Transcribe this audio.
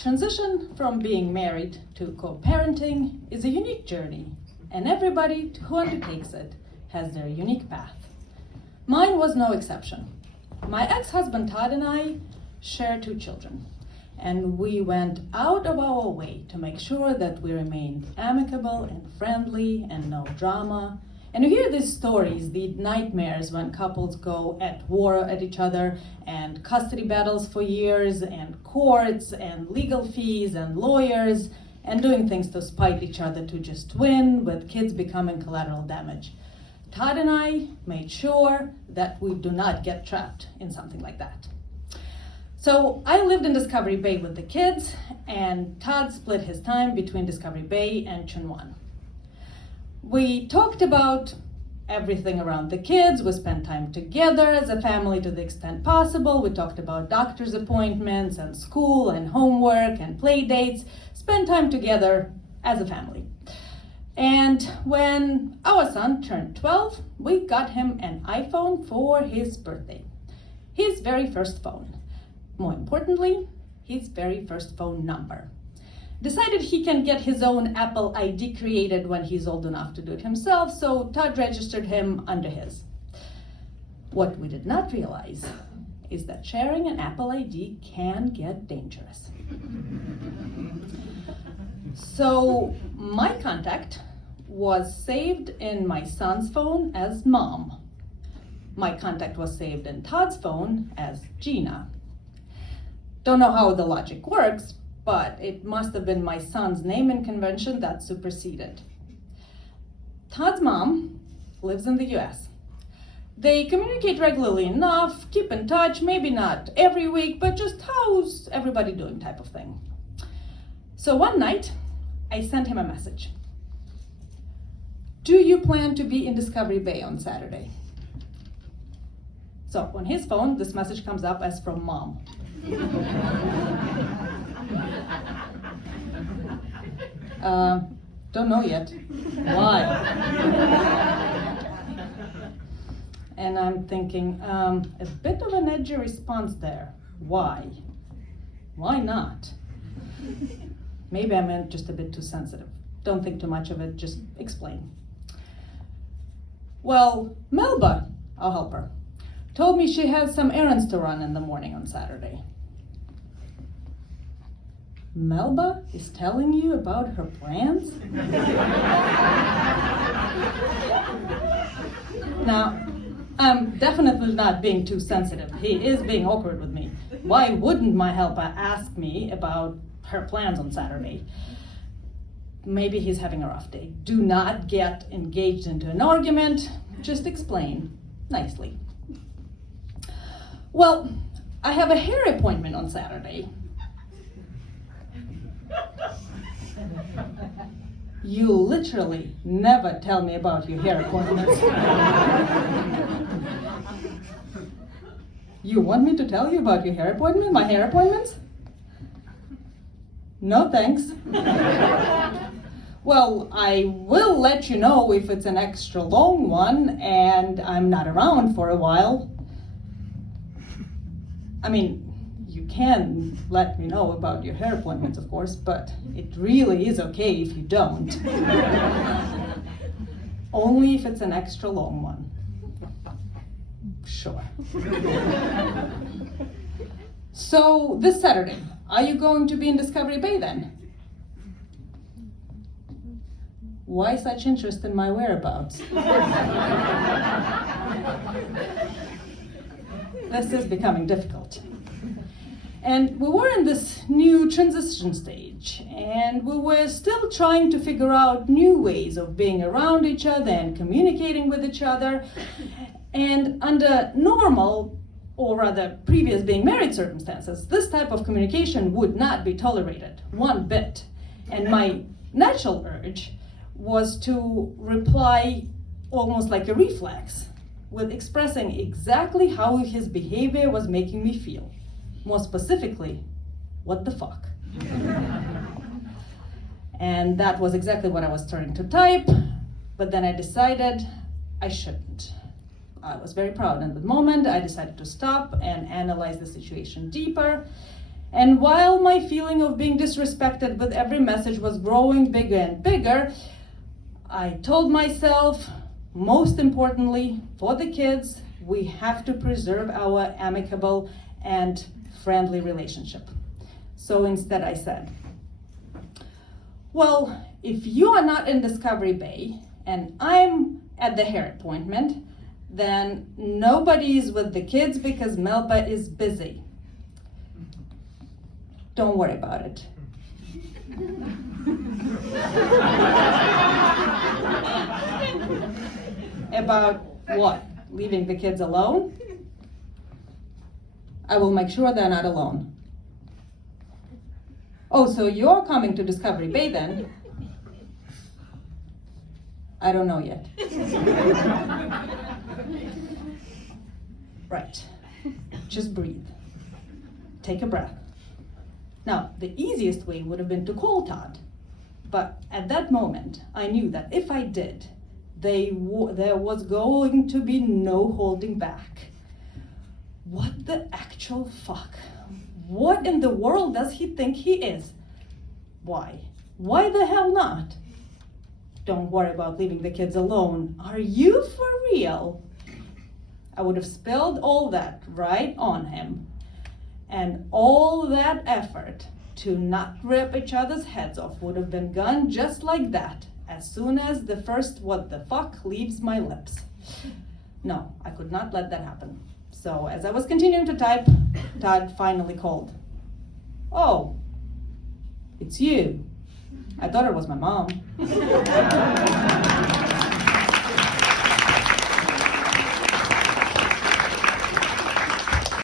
Transition from being married to co-parenting is a unique journey, and everybody who undertakes it has their unique path. Mine was no exception. My ex-husband Todd and I share 2 children, and we went out of our way to make sure that we remained amicable and friendly and no drama. And you hear these stories, the nightmares when couples go at war at each other, and custody battles for years, and courts, and legal fees, and lawyers, and doing things to spite each other to just win, with kids becoming collateral damage. Todd and I made sure that we do not get trapped in something like that. So I lived in Discovery Bay with the kids, and Todd split his time between Discovery Bay and Chunwan. We talked about everything around the kids. We spent time together as a family to the extent possible. We talked about doctor's appointments and school and homework and play dates. Spent time together as a family. And when our son turned 12, we got him an iPhone for his birthday. His very first phone. More importantly, his very first phone number. Decided he can get his own Apple ID created when he's old enough to do it himself, so Todd registered him under his. What we did not realize is that sharing an Apple ID can get dangerous. So my contact was saved in my son's phone as Mom. My contact was saved in Todd's phone as Gina. Don't know how the logic works, but it must have been my son's naming convention that superseded. Todd's mom lives in the US. They communicate regularly enough, keep in touch, maybe not every week, but just how's everybody doing type of thing. So one night, I sent him a message. Do you plan to be in Discovery Bay on Saturday? So on his phone, this message comes up as from Mom. Don't know yet. Why? And I'm thinking, a bit of an edgy response there. Why? Why not? Maybe I'm just a bit too sensitive. Don't think too much of it, just explain. Well, Melba, I'll help her, told me she has some errands to run in the morning on Saturday. Melba is telling you about her plans? Now, I'm definitely not being too sensitive. He is being awkward with me. Why wouldn't my helper ask me about her plans on Saturday? Maybe he's having a rough day. Do not get engaged into an argument. Just explain nicely. Well, I have a hair appointment on Saturday. You literally never tell me about your hair appointments. You want me to tell you about your hair appointment, my hair appointments? No thanks. Well, I will let you know if it's an extra long one and I'm not around for a while. I mean, you can let me know about your hair appointments, of course, but it really is okay if you don't. Only if it's an extra long one. Sure. So, this Saturday, are you going to be in Discovery Bay then? Why such interest in my whereabouts? This is becoming difficult. And we were in this new transition stage, and we were still trying to figure out new ways of being around each other and communicating with each other. And under normal, or rather previous being married circumstances, this type of communication would not be tolerated one bit. And my natural urge was to reply almost like a reflex, with expressing exactly how his behavior was making me feel. More specifically, what the fuck? And that was exactly what I was starting to type, but then I decided I shouldn't. I was very proud in the moment. I decided to stop and analyze the situation deeper, And while my feeling of being disrespected with every message was growing bigger and bigger, I told myself, most importantly, for the kids, we have to preserve our amicable and friendly relationship. So instead I said, well, if you are not in Discovery Bay and I'm at the hair appointment, then nobody is with the kids because Melba is busy. Don't worry about it. About what? Leaving the kids alone? I will make sure they're not alone. Oh, so you're coming to Discovery Bay then? I don't know yet. Right. Just breathe. Take a breath. Now, the easiest way would have been to call Todd. But at that moment, I knew that if I did, there was going to be no holding back. What the actual fuck? What in the world does he think he is? Why? Why the hell not? Don't worry about leaving the kids alone. Are you for real? I would have spilled all that right on him. And all that effort to not rip each other's heads off would have been gone just like that, as soon as the first what the fuck leaves my lips. No, I could not let that happen. So as I was continuing to type, Todd finally called. Oh, it's you. I thought it was my mom.